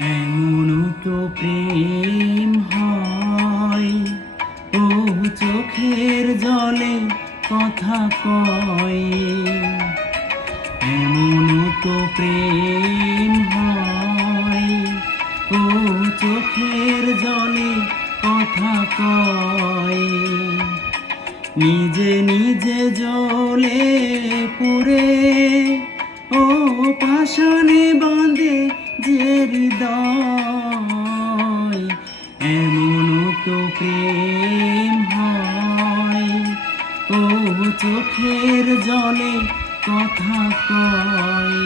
এমনও তো প্রেম হয়, ও চোখের জলে কথা কয়। এমনও তো প্রেম হয়, ও চোখের জলে কথা কয়। নিজে নিজে জ্বলে পুড়ে, ও পাষাণে বাঁধে যে হৃদয়। এমনও তো প্রেম হয়, ও চোখের জলে কথা কয়।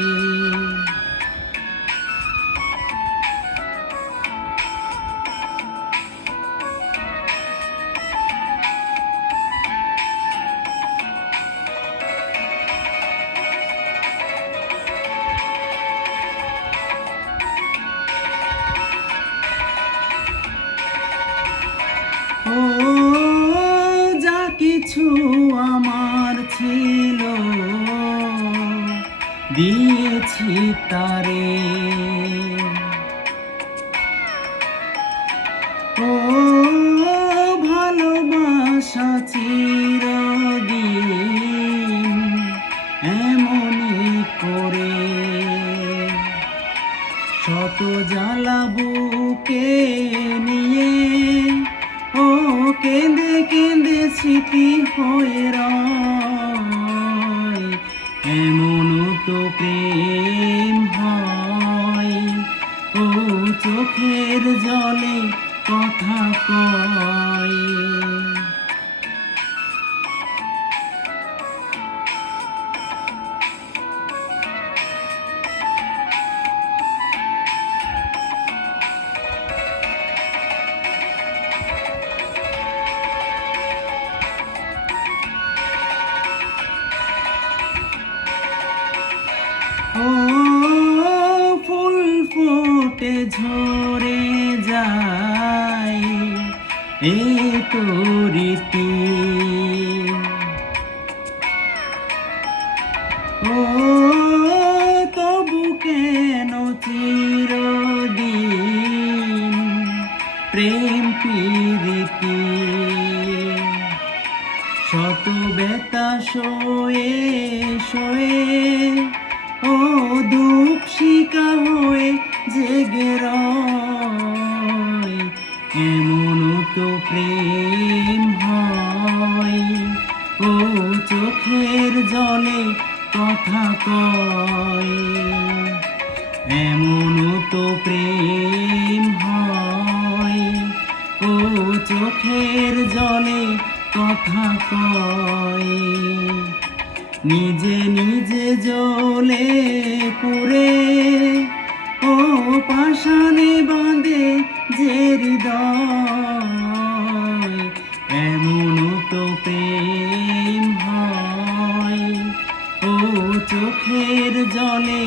ও যা কিছু আমার ছিল দিয়েছি তারে। ও ভালোবাসা চিরদিন এমনই করে। শত জ্বালা বুকে নিয়ে, ও কেঁদে কেঁদে স্মৃতি হয়ে রয়। এমনও তো প্রেম হয়, ও চোখের জলে কথা কয়। ও ফুল ফোটে ঝরে যায়, এই তো রীতি। ও তবু কেন চিরদিন প্রেম প্রীতি। শত ব্যথা সয়ে সয়ে, ও দুঃখ শিকা হয়ে জেগে রয়। এমনও তো প্রেম হয়, ও চোখের জলে কথা কয়। এমনও তো প্রেম হয়, ও চোখের জলে কথা কয়। নিজে নিজে জ্বলে পুড়ে, ও পাষাণে বাঁধে যে হৃদয়। এমনও তো প্রেম হয়, ও চোখের জলে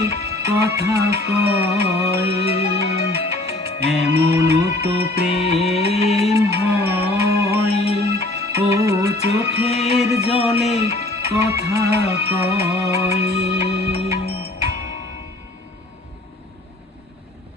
কথা কয়। এমনও তো প্রেম হয়, ও চোখের জলে কথা কয়।